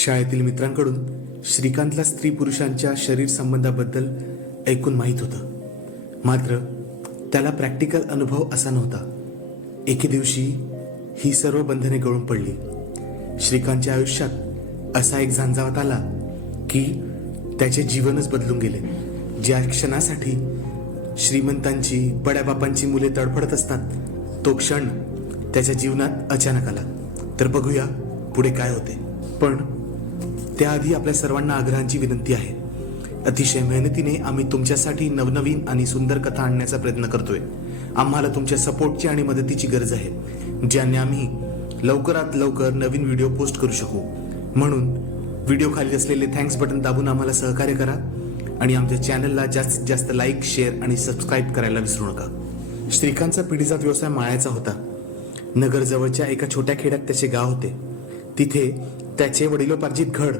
शाळेतील मित्रांकडून श्रीकांतला स्त्री पुरुषांच्या शरीर संबंधाबद्दल ऐकून माहीत होतं. मात्र त्याला प्रॅक्टिकल अनुभव असा नव्हता. एके दिवशी ही सर्व बंधने गळून पडली. श्रीकांतच्या आयुष्यात असा एक झंझावात आला की त्याचे जीवनच बदलून गेले. ज्या क्षणासाठी श्रीमंतांची बड्या बापांची मुले तडफडत असतात, तो क्षण त्याच्या जीवनात अचानक आला. तर बघूया पुढे काय होते. पण त्याआधी आपल्या सर्वांना आग्रहांची विनंती आहे. अतिशय मेहनतीने आम्ही तुमच्यासाठी नवनवीन आणि सुंदर कथा आणण्याचा प्रयत्न करतोय. आम्हाला तुमच्या सपोर्टची आणि मदतीची गरज आहे, ज्याने आम्ही लवकरात लवकर नवीन व्हिडिओ पोस्ट करू शकू. म्हणून व्हिडिओ खाली असलेले थँक्स बटन दाबून आम्हाला सहकार्य करा आणि आमच्या चॅनलला जास्तीत जास्त लाईक, शेअर आणि सबस्क्राईब करायला विसरू नका. श्रीकांतचा पिढीचा व्यवसाय माळ्याचा होता. नगरजवळच्या एका छोट्या खेड्यात त्याचे गाव होते. तिथे त्याचे वडिलोपार्जित घड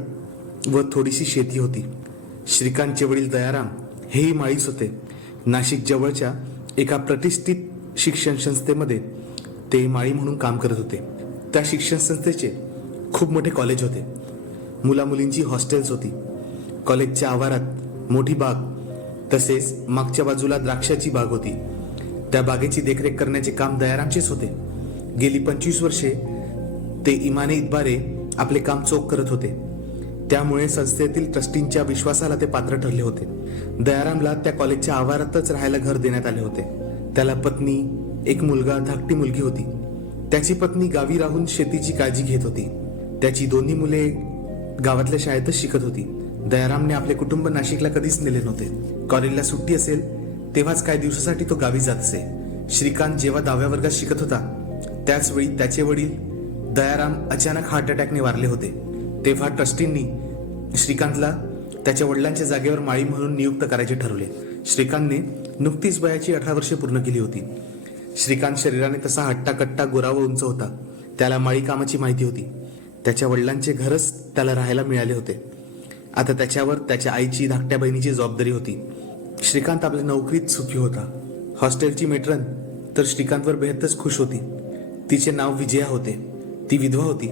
व थोडीशी शेती होती. श्रीकांतचे वडील दयाराम हेही माळीच होते. नाशिक जवळच्या एका प्रतिष्ठित शिक्षण संस्थेमध्ये ते माळी म्हणून काम करत होते. त्या शिक्षण संस्थेचे खूप मोठे कॉलेज होते. मुलामुलींची हॉस्टेल्स होती. कॉलेजच्या आवारात मोठी बाग तसेच मागच्या बाजूला द्राक्षाची बाग होती. त्या बागेची देखरेख करण्याचे काम दयारामचेच होते. गेली 25 वर्षे ते इमाने इतबारे आपले काम चोख करत होते. त्यामुळे संस्थेतील ट्रस्टींच्या विश्वासाला ते पात्र ठरले होते. दयारामला त्या कॉलेजच्या आवारातच राहायला घर देण्यात आले होते. त्याला पत्नी, एक मुलगा, धाकटी मुलगी होती. त्याची पत्नी गावी राहून शेतीची काळजी घेत होती. त्याची दोन्ही मुले गावातल्या शाळेतच शिकत होती. दयारामने आपले कुटुंब नाशिकला कधीच नेले नव्हते. कॉलेजला सुट्टी असेल तेव्हाच काही दिवसासाठी तो गावी जात असे. श्रीकांत जेव्हा 10व्या वर्गात शिकत होता त्याच वेळी त्याचे वडील दयाराम अचानक हार्ट अटॅकने वारले होते. तेव्हा ट्रस्टींनी श्रीकांतला त्याच्या वडिलांच्या जागेवर माळी म्हणून नियुक्त करायचे ठरवले. श्रीकांतने नुकतीच वयाची 18 वर्षे पूर्ण केली होती. श्रीकांत शरीराने तसा हट्टाकट्टा, गोरा व उंच होता. त्याला माळी कामाची माहिती होती. त्याच्या वडिलांचे घरच त्याला राहायला मिळाले होते. आता त्याच्यावर त्याच्या आईची, धाकट्या बहिणीची जबाबदारी होती. श्रीकांत आपल्या नोकरीत सुखी होता. हॉस्टेलची मेट्रन तर श्रीकांतवर बेहदच खुश होती. तिचे नाव विजया होते. ती विधवा होती.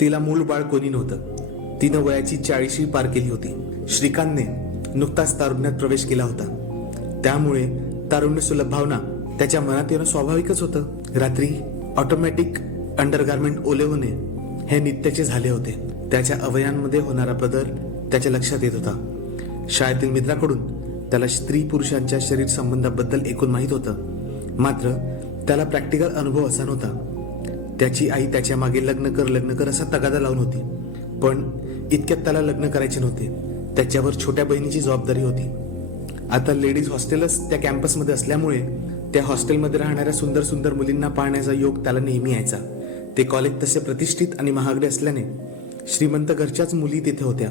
तिला मूल बाळ कोणी नव्हतं. तिनं वयाची 40 पार केली होती. श्रीकांतने नुकताच तारुण्यात प्रवेश केला होता. त्यामुळे तारुण्य सुलभ भावना त्याच्या मनात येणं स्वाभाविकच होतं. रात्री ऑटोमॅटिक अंडरगार्मेंट ओले होणे हे नित्याचे झाले होते. त्याच्या अवयांमध्ये होणारा बदल त्याच्या लक्षात येत होता. शाळेतील मित्राकडून त्याला स्त्री पुरुषांच्या शरीर संबंधाबद्दल ऐकून माहीत होतं. मात्र त्याला प्रॅक्टिकल अनुभव असा नव्हता. त्याची आई त्याच्या मागे लग्न कर असा तगादा लावून होती. पण इतक्यात त्याला लग्न करायचे नव्हते. त्याच्यावर छोट्या बहिणीची जबाबदारी होती. आता लेडीज हॉस्टेलच त्या कॅम्पसमध्ये असल्यामुळे त्या हॉस्टेलमध्ये राहणाऱ्या सुंदर सुंदर मुलींना पाहण्याचा योग त्याला नेहमी यायचा. ते कॉलेज तसे प्रतिष्ठित आणि महागडे असल्याने श्रीमंत घरच्याच मुली तिथे होत्या.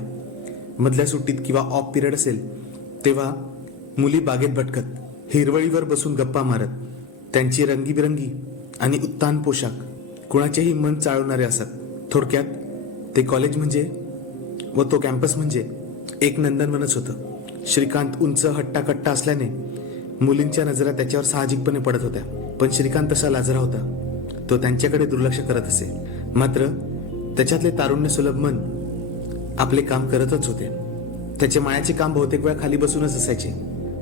मधल्या सुट्टीत किंवा ऑफ पिरियड असेल तेव्हा मुली बागेत भटकत, हिरवळीवर बसून गप्पा मारत, त्यांची रंगीबिरंगी आणि उत्तान पोशाख कुणाचेही मन चाळवणारे असत. थोडक्यात ते कॉलेज म्हणजे व तो कॅम्पस म्हणजे एक नंदनवनच होतं. श्रीकांत उंच, हट्टाकट्टा असल्याने मुलींच्या नजरा त्याच्यावर साहजिकपणे पडत होत्या. पण श्रीकांत तसा लाजरा होता. तो त्यांच्याकडे दुर्लक्ष करत असे. मात्र त्याच्यातले तारुण्य सुलभ मन आपले काम करतच होते. त्याचे मायाचे काम बहुतेक वेळा खाली बसूनच असायचे.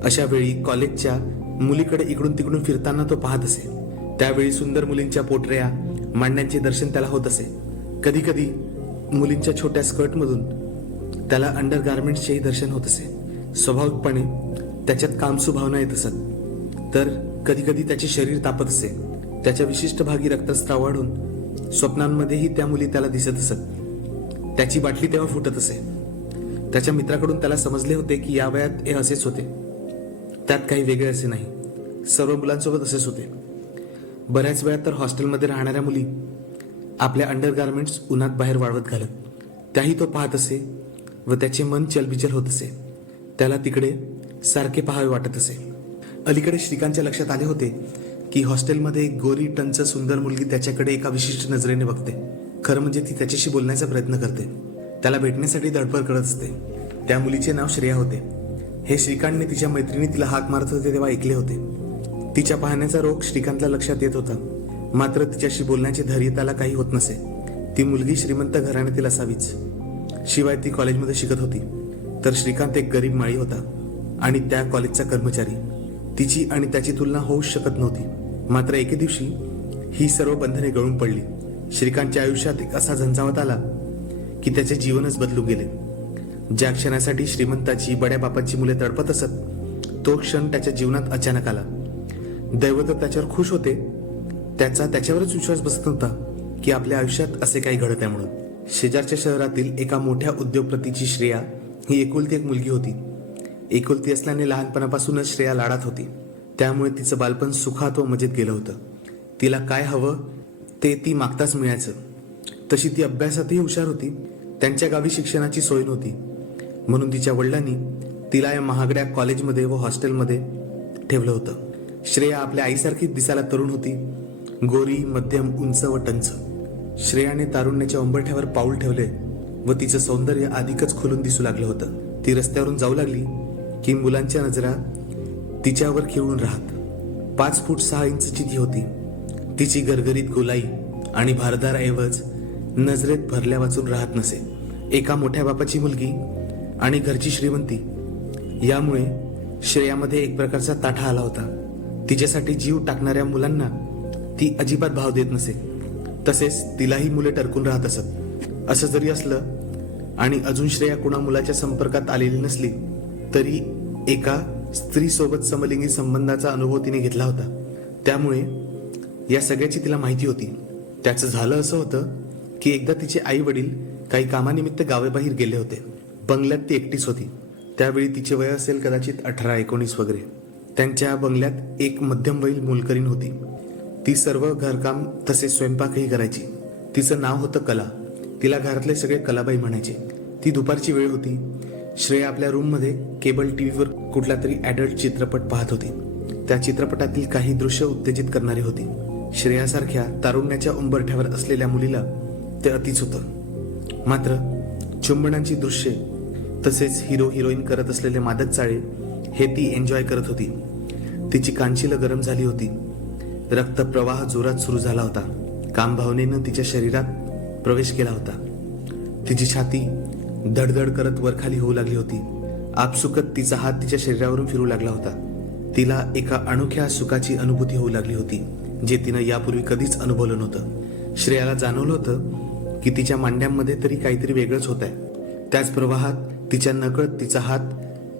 अशा वेळी कॉलेजच्या मुलीकडे इकडून तिकडून फिरताना तो पाहत असे. त्यावेळी सुंदर मुलींच्या पोटऱ्या, मांड्यांचे दर्शन त्याला होत असे. कधी कधी मुलींच्या छोट्या स्कर्टमधून त्याला अंडरगार्मेंट्सचेही दर्शन होत असे. स्वाभाविकपणे त्याच्यात कामसुभावना येत असत. तर कधी कधी त्याचे शरीर तापत असे. त्याच्या विशिष्ट भागी रक्तस्राव वाढून स्वप्नांमध्येही त्या मुली त्याला दिसत असत. त्याची बाटली तेव्हा फुटत असे. त्याच्या मित्राकडून त्याला समजले होते की या वयात हे असेच होते. त्यात काही वेगळे असे नाही. सर्व मुलांसोबत असेच होते. बऱ्याच वेळा तर हॉस्टेलमध्ये राहणाऱ्या मुली आपल्या अंडरगार्मेंट्स उन्हात बाहेर वाळवत घालत. त्याही तो पाहत असे व त्याचे मन चलबिचल होत असे. त्याला तिकडे सारखे पाहावे वाटत असे. अलीकडे श्रीकांतच्या लक्षात आले होते की हॉस्टेलमध्ये एक गोरी, टंच, सुंदर मुलगी त्याच्याकडे एका विशिष्ट नजरेने बघते. खरं म्हणजे ती त्याच्याशी बोलण्याचा प्रयत्न करते. त्याला भेटण्यासाठी धडपड करत असते. त्या मुलीचे नाव श्रेया होते. हे श्रीकांतने तिच्या मैत्रिणी तिला हाक मारत होते तेव्हा ऐकले होते. तिच्या पाहण्याचा रोग श्रीकांतला लक्षात येत होता. मात्र तिच्याशी बोलण्याचे धैर्य त्याला काही होत नसे. ती मुलगी श्रीमंत घराण्यातील असावीच. शिवाय ती कॉलेजमध्ये शिकत होती, तर श्रीकांत एक गरीब माळी होता आणि त्या कॉलेजचा कर्मचारी. तिची आणि त्याची तुलना होऊच शकत नव्हती. मात्र एके दिवशी ही सर्व बंधने गळून पडली. श्रीकांतच्या आयुष्यात एक असा झंझावात आला की त्याचे जीवनच बदलून गेले. ज्या क्षणासाठी श्रीमंताची, बड्या बापाची मुले तडपत असत, तो क्षण त्याच्या जीवनात अचानक आला. दैव तर त्याच्यावर खुश होते, त्याचा त्याच्यावरच विश्वास बसत नव्हता की आपल्या आयुष्यात असे काही घडत आहे म्हणून. शेजारच्या शहरातील एका मोठ्या उद्योगपतीची श्रेया ही एकुलती एक मुलगी होती. एकुलती असल्याने लहानपणापासूनच श्रेया लाडात होती. त्यामुळे तिचं बालपण सुखात व मजेत गेलं होतं. तिला काय हवं ते ती मागताच मिळायचं. तशी ती अभ्यासातही हुशार होती. त्यांच्या गावी शिक्षणाची सोय नव्हती, म्हणून तिच्या वडिलांनी तिला या महागड्या कॉलेजमध्ये व हॉस्टेलमध्ये ठेवलं होतं. श्रेया आपल्या आईसारखीच दिसायला तरुण होती, गोरी, मध्यम उंच व टंच. श्रेयाने तारुण्याच्या उंबरठ्यावर पाऊल ठेवले व तिचं सौंदर्य अधिकच खुलून दिसू लागलं होतं. ती रस्त्यावरून जाऊ लागली की मुलांच्या नजरा तिच्यावर खिळून राहत. 5 फूट 6 इंचची ती होती. तिची गरगरीत गोलाई आणि भारदार ऐवज नजरेत भरल्या वाचून राहत नसे. एका मोठ्या बापाची मुलगी आणि घरची श्रीमंती यामुळे श्रेयामध्ये एक प्रकारचा ताठा आला होता. तिच्यासाठी जीव टाकणाऱ्या मुलांना ती अजिबात भाव देत नसे. तसेच तिलाही मुले टरकून राहत असत. असं जरी असलं आणि अजून श्रेया कुणा मुलाच्या संपर्कात आलेली नसली तरी एका स्त्रीसोबत समलिंगी संबंधाचा अनुभव तिने घेतला होता. त्यामुळे या सगळ्याची तिला माहिती होती. त्याचं झालं असं होतं की एकदा तिचे आई वडील काही कामानिमित्त गावाबाहेर गेले होते. बंगल्यात ती एकटीच होती. त्यावेळी तिचे वय असेल कदाचित 18-19 वगैरे. त्यांच्या बंगल्यात एक मध्यमवयीन मोलकरीण होती. ती सर्व घरकाम तसेच स्वयंपाकही करायची. तिचं नाव होतं कला. तिला घरातले सगळे कलाबाई म्हणायचे. ती दुपारची वेळ होती. श्रेया आपल्या रूममध्ये केबल टीव्हीवर कुठला तरी ॲडल्ट चित्रपट पाहत होती. त्या चित्रपटातील काही दृश्य उत्तेजित करणारी होती. श्रेयासारख्या तारुण्याच्या उंबरठ्यावर असलेल्या मुलीला ते अतिच होतं. मात्र चुंबनांची दृश्ये तसेच हिरो हिरोईन करत असलेले मादक चाळे हे ती एन्जॉय करत होती. तिची कांचिलं गरम झाली होती. रक्तप्रवाह जोरात सुरू झाला होता. कामभावनेनं तिच्या शरीरात प्रवेश केला होता. तिची छाती धडधड करत वरखाली होऊ लागली होती. आपसुकत तिचा हात तिच्या शरीरावरून फिरू लागला होता. तिला एका अनोख्या सुखाची अनुभूती होऊ लागली होती, जे तिनं यापूर्वी कधीच अनुभवलं नव्हतं. श्रेयाला जाणवलं होतं की तिच्या मांड्यांमध्ये तरी काहीतरी वेगळंच होत आहे. त्याच प्रवाहात तिच्या नकळत तिचा हात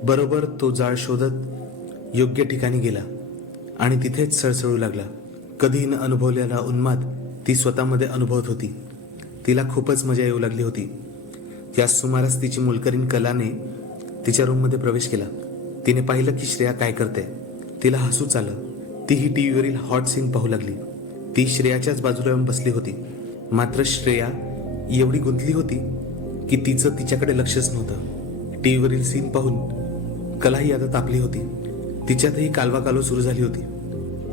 बरोबर तो जाळ शोधत योग्य ठिकाणी गेला आणि तिथेच सळसळू लागला. कधी न अनुभवलेला उन्माद ती स्वतःमध्ये अनुभवत होती. तिला खूपच मजा येऊ लागली होती. या सुमारास तिची मोलकरीण कलाने तिच्या रूममध्ये प्रवेश केला. तिने पाहिलं की श्रेया काय करते. तिला हसूच आलं. तीही टीव्हीवरील हॉट सीन पाहू लागली. ती श्रेयाच्याच बाजूला येऊन बसली होती. मात्र श्रेया एवढी गुंतली होती की तिचं तिच्याकडे लक्षच नव्हतं. टीव्हीवरील सीन पाहून कलाही आता तापली होती. तिच्यातही कालवाकालव सुरू झाली होती.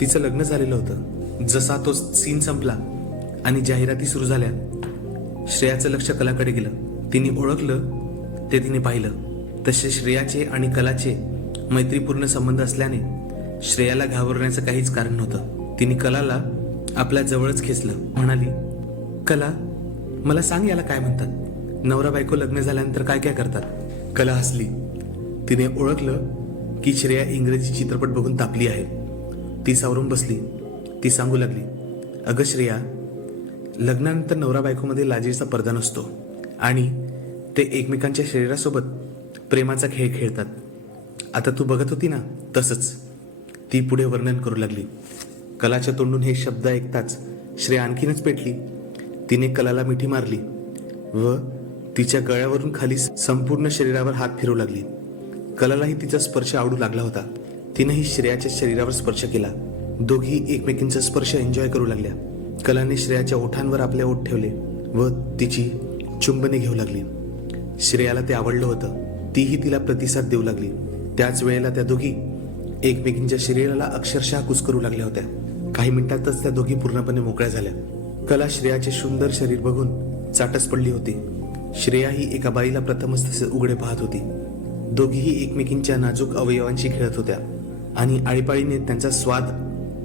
तिचं लग्न झालेलं होतं. जसा तो सीन संपला आणि जाहिराती सुरू झाल्या, श्रेयाचं लक्ष कलाकडे गेलं. तिने ओळखलं ते तिने पाहिलं. तसे श्रेयाचे आणि कलाचे मैत्रीपूर्ण संबंध असल्याने श्रेयाला घाबरण्याचं काहीच कारण नव्हतं. तिने कलाला आपल्या जवळच खेचलं. म्हणाली, कला, मला सांग, याला काय म्हणतात? नवरा बायको लग्न झाल्यानंतर काय काय करतात? कला हसली. तिने ओळखलं की श्रेया इंग्रजी चित्रपट बघून तापली आहे. ती सावरून बसली. ती सांगू लागली, अगं श्रेया, लग्नानंतर नवरा बायकोमध्ये लाजेचा पडदा नसतो आणि ते एकमेकांच्या शरीरासोबत प्रेमाचा खेळ खेळतात. आता तू बघत होती ना, तसंच. ती पुढे वर्णन करू लागली. कलाच्या तोंडून हे शब्द ऐकताच श्रेया आणखीनच पेटली. तिने कलाला मिठी मारली व तिच्या गळ्यावरून खाली संपूर्ण शरीरावर हात फिरवू लागली. कलालाही तिचा स्पर्श आवडू लागला होता. तिनेही श्रेयाच्या शरीरावर स्पर्श केला. दोघी एकमेकींचा स्पर्श एन्जॉय करू लागल्या. कलाने श्रेयाच्या ओठांवर आपले ओठ ठेवले व तिची चुंबने घेऊ लागली. श्रेयाला ते आवडलं होतं. तीही तिला प्रतिसाद देऊ लागली. त्याच वेळेला त्या दोघी एकमेकींच्या शरीराला अक्षरशः कुस्करू लागल्या होत्या. काही मिनिटातच त्या दोघी पूर्णपणे मोकळ्या झाल्या. कला श्रेयाचे सुंदर शरीर बघून चाटच पडली होती. श्रेया ही एका बाईला प्रथमच तसे उघडे पाहत होती. दोघीही एकमेकींच्या नाजूक अवयवांशी खेळत होत्या आणि आळीपाळीने त्यांचा स्वाद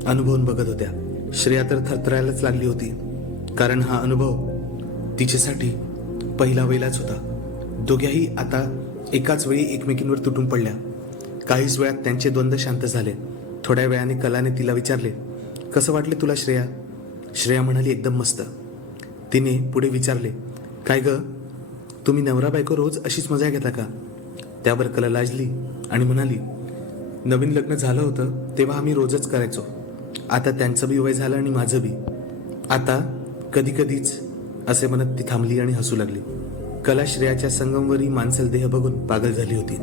अनुभवून बघत होत्या. श्रेया तर थरथरायलाच लागली होती, कारण हा अनुभव तिच्यासाठी पहिला वेळाच होता. दोघ्याही आता एकाच वेळी एकमेकींवर तुटून पडल्या. काहीच वेळात त्यांचे द्वंद्व शांत झाले. थोड्या वेळाने कलाने तिला विचारले, कसं वाटले तुला श्रेया? श्रेया म्हणाली, एकदम मस्त. तिने पुढे विचारले, काय ग, तुम्ही नवरा बायको रोज अशीच मजा घेता का? त्यावर कला लाजली आणि म्हणाली, नवीन लग्न झालं होतं तेव्हा आम्ही रोजच करायचो. आता त्यांचं बी वय झालं आणि माझं बी. आता कधी कधीच, असे म्हणत ती थांबली आणि हसू लागली. कला श्रेयाच्या संगमवरी माणसल देह बघून पागल झाली होती.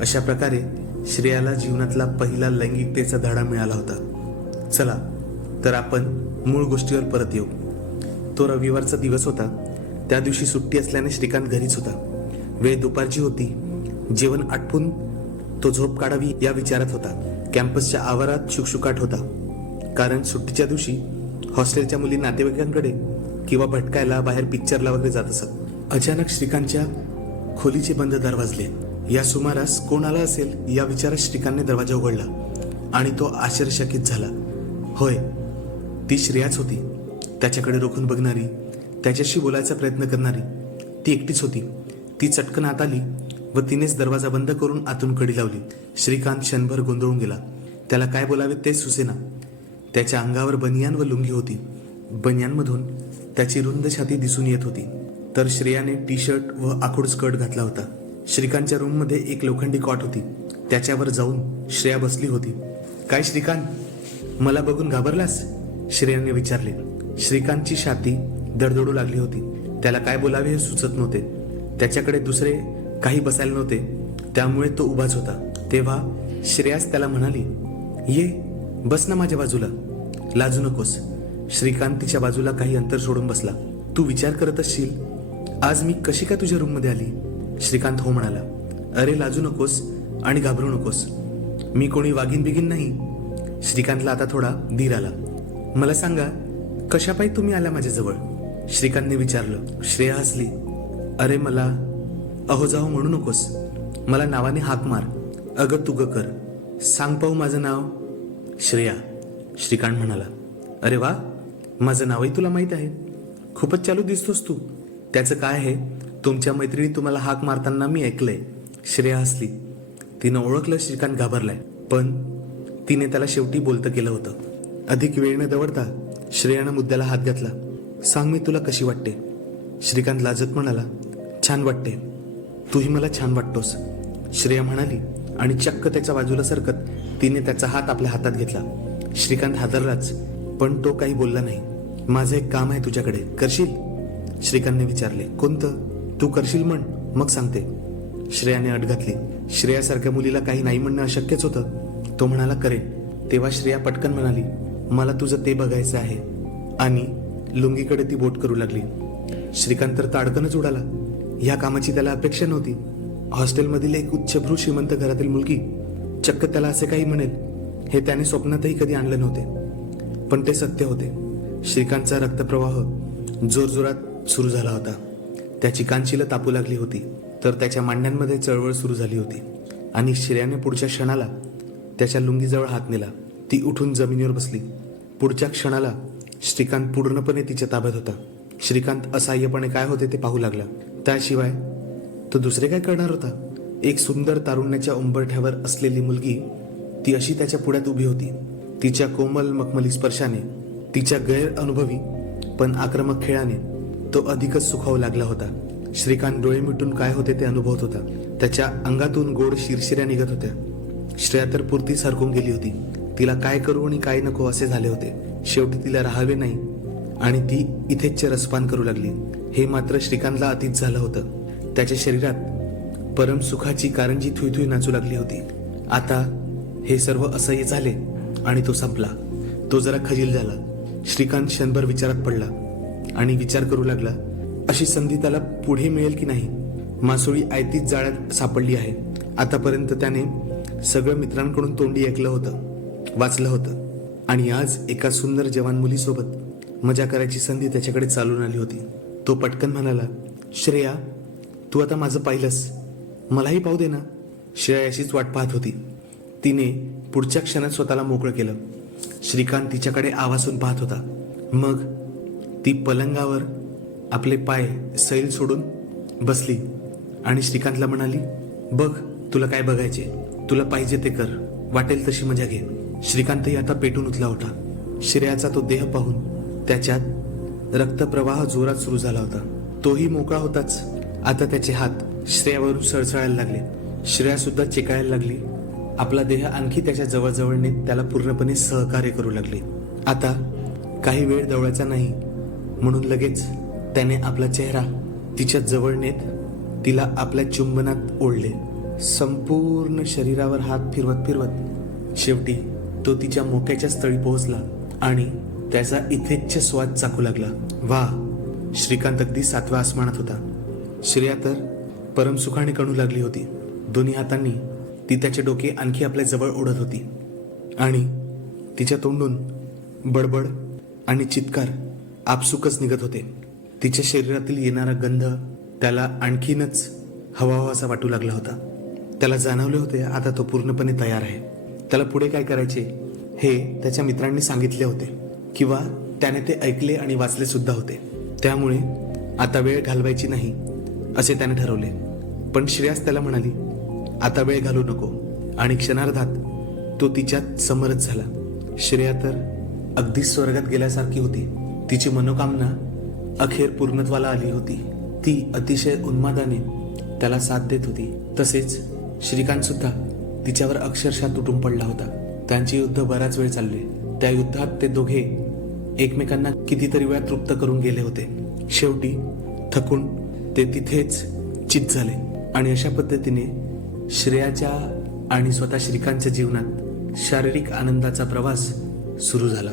अशा प्रकारे श्रेयाला जीवनातला पहिला लैंगिकतेचा धडा मिळाला होता. चला तर आपण मूळ गोष्टीवर परत येऊ. तो रविवारचा दिवस होता. त्या दिवशी सुट्टी असल्याने श्रीकांत घरीच होता. वेळ दुपारची होती. जेवण आटपून तो झोप काढावी या विचारात होता. कॅम्पसच्या आवारात शुकशुकाट होता, कारण सुट्टीच्या दिवशी हॉस्टेलच्या मुली नातेवाईकांकडे किंवा भटकायला बाहेर पिक्चरला वगैरे जात असत. अचानक श्रीकांतच्या खोलीचे बंद दार वाजले. या सुमारास कोण आला असेल या विचारात श्रीकांतने दरवाजा उघडला आणि तो आश्चर्यचकित झाला. होय, ती श्रेयाच होती. त्याच्याकडे रोखून बघणारी, त्याच्याशी बोलायचा प्रयत्न करणारी ती एकटीच होती. ती चटकन आत आली व तिनेच दरवाजा बंद करून आतून कडी लावली. श्रीकांत क्षणभर गोंधळून गेला. त्याला काय बोलावे तेच सुचेना. त्याच्या अंगावर बनियान व लुंगी होती. बनियानमधून त्याची रुंद छाती दिसून येत होती, तर श्रेयाने टी शर्ट व आखूड स्कर्ट घातला होता. श्रीकांतच्या रूममध्ये एक लोखंडी कॉट होती. त्याच्यावर जाऊन श्रेया बसली होती. काय श्रीकांत, मला बघून घाबरलास? श्रेयाने विचारले. श्रीकांतची छाती धडधडू लागली होती. त्याला काय बोलावे हे सुचत नव्हते. त्याच्याकडे दुसरे काही बसायला नव्हते, त्यामुळे तो उभाच होता. तेव्हा श्रेयास त्याला म्हणाली, ये बस ना माझ्या बाजूला, लाजू नकोस. श्रीकांत तिच्या बाजूला काही अंतर सोडून बसला. तू विचार करत असशील, आज मी कशी काय तुझ्या रूममध्ये आली? श्रीकांत हो म्हणाला. अरे लाजू नकोस आणि घाबरू नकोस, मी कोणी वाघीन बिगीन नाही. श्रीकांतला आता थोडा धीर आला. मला सांगा, कशापायी तुम्ही आल्या माझ्याजवळ? श्रीकांतने विचारलं. श्रेया हसली. अरे मला अहो जाहो म्हणू नकोस, मला नावाने हाक मार. अगं तू ग कर, सांग पाहू माझं नाव. श्रेया, श्रीकांत म्हणाला. अरे वा, माझं नावही तुला माहीत आहे. खूपच चालू दिसतोस तू. त्याचं काय आहे, तुमच्या मैत्रिणी तुम्हाला हाक मारताना मी ऐकलंय. श्रेया हसली. तिनं ओळखलं श्रीकांत घाबरलाय, पण तिने त्याला शेवटी बोलतं केलं होतं. अधिक वेळ न दवडता श्रेयानं मुद्द्याला हात घातला. सांग, मी तुला कशी वाटते? श्रीकांत लाजत म्हणाला, छान वाटते. तूही मला छान वाटतोस, श्रेया म्हणाली आणि चक्क त्याच्या बाजूला सरकत तिने त्याचा हात आपल्या हातात घेतला. श्रीकांत हादरलाच, पण तो काही बोलला नाही. माझं एक काम आहे तुझ्याकडे, करशील? श्रीकांतने विचारले. कोणतं? तू करशील म्हण, मग सांगते. श्रेयाने अट घातली. श्रेयासारख्या मुलीला काही नाही म्हणणं अशक्यच होतं. तो म्हणाला, करेन. तेव्हा श्रेया पटकन म्हणाली, मला तुझं ते बघायचं आहे, आणि लुंगीकडे ती बोट करू लागली. श्रीकांत तर ताडकनच उडाला. ह्या कामाची त्याला अपेक्षा नव्हती. हॉस्टेलमधील एक उच्चभ्रू श्रीमंत घरातील मुलगी चक्क त्याला असे काही म्हणेल हे त्याने स्वप्नातही कधी आणलं नव्हते, पण ते सत्य होते. श्रीकांतचा रक्तप्रवाह जोरजोरात सुरू झाला होता. त्याची कांचीला तापू लागली होती, तर त्याच्या मांड्यांमध्ये चळवळ सुरू झाली होती. आणि श्रेयाने पुढच्या क्षणाला त्याच्या लुंगीजवळ हात नेला. ती उठून जमिनीवर बसली. पुढच्या क्षणाला श्रीकांत पूर्णपणे तिच्या ताब्यात होता. श्रीकांत असहाय्यपणे काय होते ते पाहू लागला. त्याशिवाय तो दुसरे काय करणार होता? एक सुंदर तारुण्याच्या उंबरठ्यावर असलेली मुलगी, ती अशी त्याच्या पुढ्यात उभी होती. तिच्या कोमल मखमली स्पर्शाने, तिच्या गैर अनुभवी पण आक्रमक खेळाने तो अधिकच सुखावू लागला होता. श्रीकांत डोळे मिटून काय होते ते अनुभवत होता. त्याच्या अंगातून गोड शिरशिऱ्या निघत होत्या. श्रेया तर पुरतीच हरकून गेली होती. तिला काय करू आणि काय नको असे झाले होते. शेवटी तिला राहावे नाही आणि ती इथेच रसपान करू लागली. हे मात्र श्रीकांतला अतीच झालं होतं. त्याच्या शरीरात परम सुखाची कारंजी थुई नाचू लागली होती. आता हे सर्व असह्य झाले आणि तो संपला. तो जरा खजील झाला. श्रीकांत क्षणभर विचारात पडला आणि विचार करू लागला, अशी संधी त्याला पुढे मिळेल की नाही. मासोळी आयतीच जाळ्यात सापडली आहे. आतापर्यंत त्याने सगळं मित्रांकडून तोंडी ऐकलं होतं, वाचलं होतं, आणि आज एका सुंदर जवान मुलीसोबत मजा करायची संधी त्याच्याकडे चालून आली होती. तो पटकन म्हणाला, श्रेया, तू आता माझं पाहिलंस, मलाही पाहू दे ना. श्रेया अशीच वाट पाहत होती. तिने पुढच्या क्षणात स्वतःला मोकळं केलं. श्रीकांत तिच्याकडे आवासून पाहत होता. मग ती पलंगावर आपले पाय सैल सोडून बसली आणि श्रीकांतला म्हणाली, बघ तुला काय बघायचे, तुला पाहिजे ते कर, वाटेल तशी मजा घे. श्रीकांतही आता पेटून उठला होता. श्रेयाचा तो देह पाहून त्याच्यात रक्तप्रवाह जोरात सुरू झाला होता. तोही मोकळा होताच आता त्याचे हात श्रेयावरून सळसळायला लागले. श्रेया सुद्धा चेकायला लागली. आपला देह आणखी त्याच्या जवळजवळ नेत त्याला पूर्णपणे सहकार्य करू लागले. आता काही वेळ दवडायचा नाही म्हणून लगेच त्याने आपला चेहरा तिच्या जवळ नेत तिला आपल्या चुंबनात ओढले. संपूर्ण शरीरावर हात फिरवत फिरवत शेवटी तो तिच्या मोक्याच्या स्थळी पोहोचला आणि त्याचा इथेच्छ स्वाद चाखू लागला. वा, श्रीकांत अगदी 7व्या आसमानात होता. श्रेया तर परमसुखाने कणू लागली होती. दोन्ही हातांनी ती त्याचे डोके आणखी आपल्या जवळ ओढत होती आणि तिच्या तोंडून बडबड आणि चित्कार आपसुकच निघत होते. तिच्या शरीरातील येणारा गंध त्याला आणखीनच हवाहवासा वाटू लागला होता. त्याला जाणवले होते आता तो पूर्णपणे तयार आहे. त्याला पुढे काय करायचे हे त्याच्या मित्रांनी सांगितले होते किंवा त्याने ते ऐकले आणि वाचले सुद्धा होते. त्यामुळे आता वेळ घालवायची नाही असे त्याने ठरवले. पण श्रेयास त्याला म्हणाली, आता वेळ घालू नको, आणि क्षणार्धात तो तिच्यात समरस झाला. श्रेया तर अगदी स्वर्गात गेल्यासारखी होती. तिची मनोकामना अखेर पूर्णत्वाला आली होती. ती अतिशय उन्मादाने त्याला साथ देत होती. तसेच श्रीकांत सुद्धा तिच्यावर अक्षरशः तुटून पडला होता. त्यांचे युद्ध बराच वेळ चालले. त्या युद्धात ते दोघे एकमेकांना कितीतरी वेळा तृप्त करून गेले होते. शेवटी थकून ते तिथेच चित झाले आणि अशा पद्धतीने श्रेयाच्या आणि स्वतः श्रीकांतच्या जीवनात शारीरिक आनंदाचा प्रवास सुरू झाला.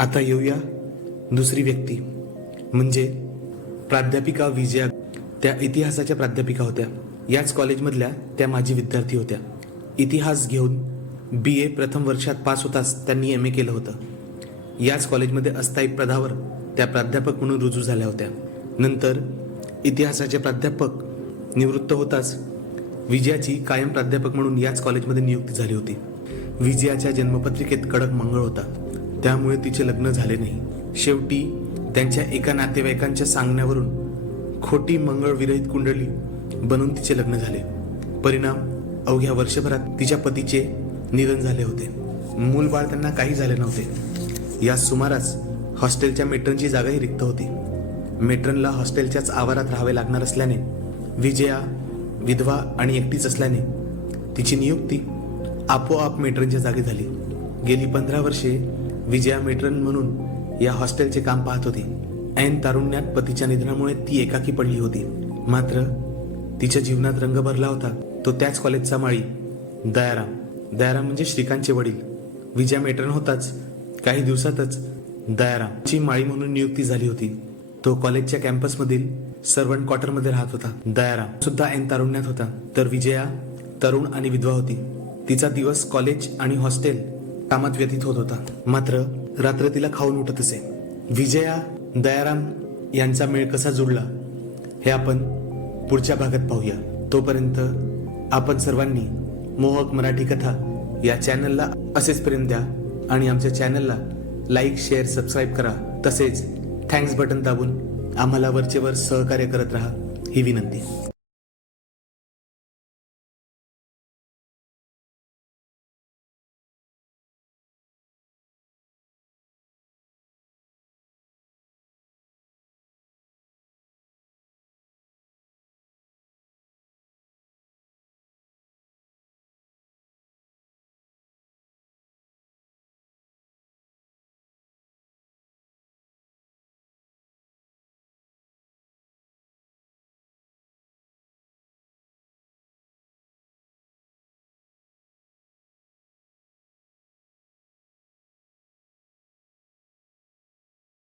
आता येऊया दुसरी व्यक्ती, म्हणजे प्राध्यापिका विजया. त्या इतिहासाच्या प्राध्यापिका होत्या. याच कॉलेजमधल्या त्या माजी विद्यार्थी होत्या. इतिहास घेऊन BA प्रथम वर्षात पास होताच त्यांनी MA केलं होतं. याच कॉलेजमध्ये अस्थायी पदावर त्या प्राध्यापक म्हणून रुजू झाल्या होत्या. नंतर इतिहासाचे प्राध्यापक निवृत्त होताच विजयाची कायम प्राध्यापक म्हणून याच कॉलेजमध्ये नियुक्ती झाली होती. विजयाच्या जन्मपत्रिकेत कडक मंगळ होता, त्यामुळे तिचे लग्न झाले नाही. शेवटी त्यांच्या एका नातेवाईकांच्या सांगण्यावरून खोटी मंगळ विरहित कुंडली बनून तिचे लग्न झाले. परिणाम, अवघ्या वर्षभरात तिच्या पतीचे निधन झाले होते. मूलबाळ त्यांना काही झाले नव्हते. या सुमारास हॉस्टेलच्या मेट्रनची जागाही रिक्त होती. मेट्रनला हॉस्टेलच्याच आवारात राहावे लागणार असल्याने, विजया विधवा आणि एकटीच असल्याने तिची नियुक्ती आपोआप मेट्रनच्या जागी झाली. गेली 15 वर्षे विजया मेट्रन म्हणून या हॉस्टेलचे काम पाहत होती. ऐन तारुण्यात पतीच्या निधनामुळे ती एकाकी पडली होती. मात्र तिच्या जीवनात रंग भरला होता तो त्याच कॉलेजचा माळी दयाराम. दयाराम म्हणजे श्रीकांतचे वडील. विजया मेट्रन होताच काही दिवसातच दयारामची माळी म्हणून नियुक्ती झाली होती. तो कॉलेजच्या कॅम्पसमधील सर्वंट क्वार्टरमध्ये राहत होता. दयाराम सुद्धा ऐन तारुण्यात होता, तर विजया तरुण आणि विधवा होती. तिचा दिवस कॉलेज आणि हॉस्टेल कामात व्यतीत होत होता. मात्र रात्र तिला खाऊन उठत असे. विजया दयाराम यांचा मेळ कसा जुळला हे आपण पुढच्या भागात पाहूया. तोपर्यंत आपण सर्वांनी मोहक मराठी कथा या चॅनलला असेच प्रेम द्या आणि आमच्या चॅनलला लाईक, शेअर, सबस्क्राईब करा. तसेच थँक्स बटन दाबून आम्हाला वरचेवर सहकार्य करत राहा ही विनंती.